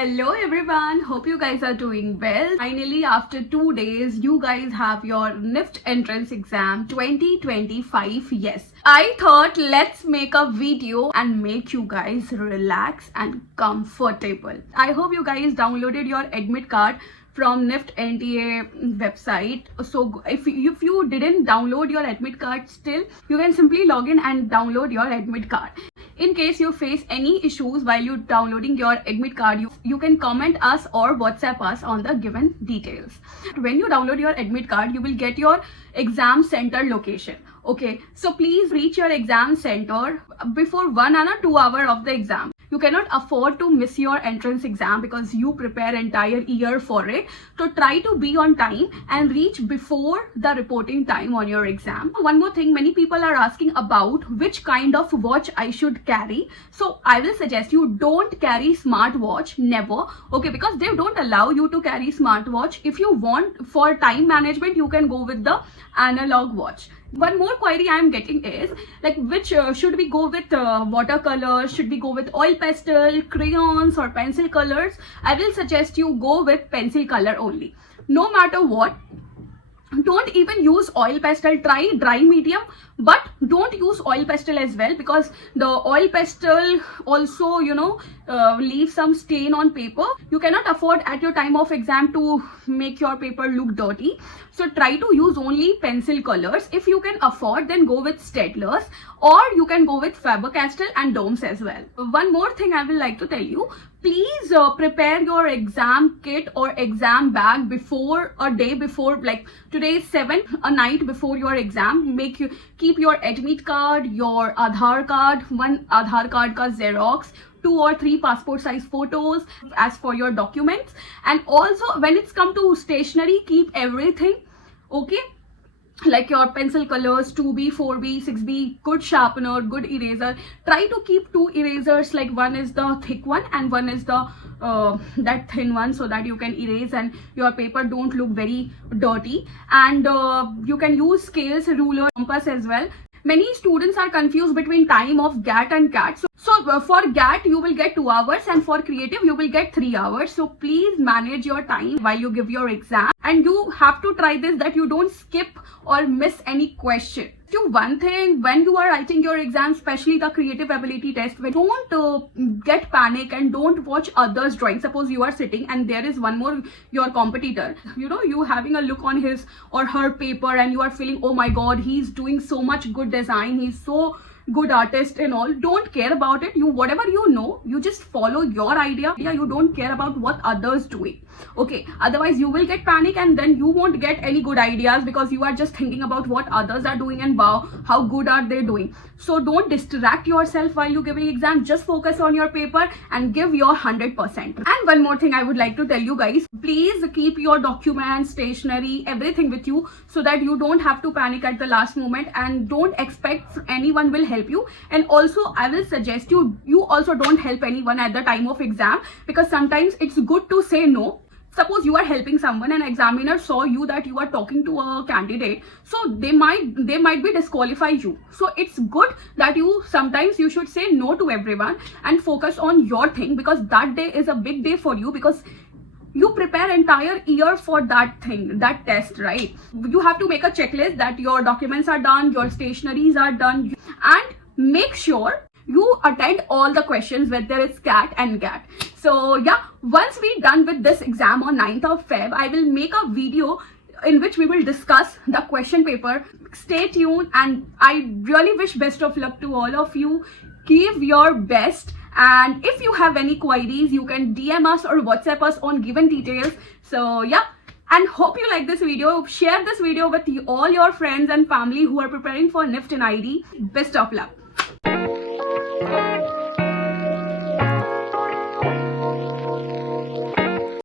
Hello everyone, hope you guys are doing well. Finally, after 2 days, you guys have your Nift entrance exam 2025. Yes, I thought let's make a video and make you guys relax and comfortable. I hope you guys downloaded your admit card from Nift NTA website. So if you didn't download your admit card still, you can simply log in and download your admit card. In case you face any issues while you downloading your admit card, you can comment us or WhatsApp us on the given details. When you download your admit card, you will get your exam center location. Okay, so please reach your exam center before 1 and 2 hours of the exam. You cannot afford to miss your entrance exam because you prepare entire year for it. So try to be on time and reach before the reporting time on your exam. One more thing, many people are asking about which kind of watch I should carry. So I will suggest you don't carry smartwatch, never. Okay, because they don't allow you to carry smartwatch. If you want for time management, you can go with the analog watch. One more query I am getting is like which should we go with watercolors, should we go with oil pastel, crayons or pencil colors? I will suggest you go with pencil color only. No matter what, don't even use oil pastel, try dry medium, but don't use oil pastel as well because the oil pastel also leave some stain on paper. You cannot afford at your time of exam to make your paper look dirty. So try to use only pencil colors. If you can afford, then go with Staedtlers, or you can go with Faber-Castell and Domes as well. One more thing I will like to tell you, please prepare your exam kit or exam bag before a day before, like today is 7th, a night before your exam. Keep your admit card, your Aadhaar card, one Aadhaar card ka Xerox, 2 or 3 passport size photos as for your documents. And also when it's come to stationery, keep everything, okay, like your pencil colors, 2B, 4B, 6B, good sharpener, good eraser. Try to keep 2 erasers, like one is the thick one and one is the that thin one, so that you can erase and your paper don't look very dirty. And you can use scales, ruler, compass as well. Many students are confused between time of GAT and CAT. So for GAT you will get 2 hours and for creative you will get 3 hours. So please manage your time while you give your exam, and you have to try this that you don't skip or miss any question. Do one thing when you are writing your exam, especially the creative ability test, don't get panic and don't watch others drawing. Suppose you are sitting and there is one more your competitor, you having a look on his or her paper and you are feeling, oh my god, he's doing so much good design, he's so good artist and all. Don't care about it. Whatever you just follow your idea. You don't care about what others doing. Okay, otherwise you will get panic and then you won't get any good ideas because you are just thinking about what others are doing and wow, how good are they doing. So don't distract yourself while you giving exam. Just focus on your paper and give your 100%. And one more thing I would like to tell you guys, please keep your documents, stationery, everything with you so that you don't have to panic at the last moment, and don't expect anyone will help you. And also I will suggest you also don't help anyone at the time of exam, because sometimes it's good to say no. Suppose you are helping someone and examiner saw you that you are talking to a candidate, so they might be disqualify you. So it's good that sometimes you should say no to everyone and focus on your thing, because that day is a big day for you, because you prepare entire year for that thing, that test, right? You have to make a checklist that your documents are done, your stationaries are done, and make sure you attend all the questions, whether it's CAT and GAT. So yeah, once we're done with this exam on 9th of Feb, I will make a video in which we will discuss the question paper. Stay tuned, and I really wish best of luck to all of you. Give your best, and if you have any queries, you can DM us or WhatsApp us on given details. So yeah, and hope you like this video. Share this video with all your friends and family who are preparing for Nift and ID. Best of luck.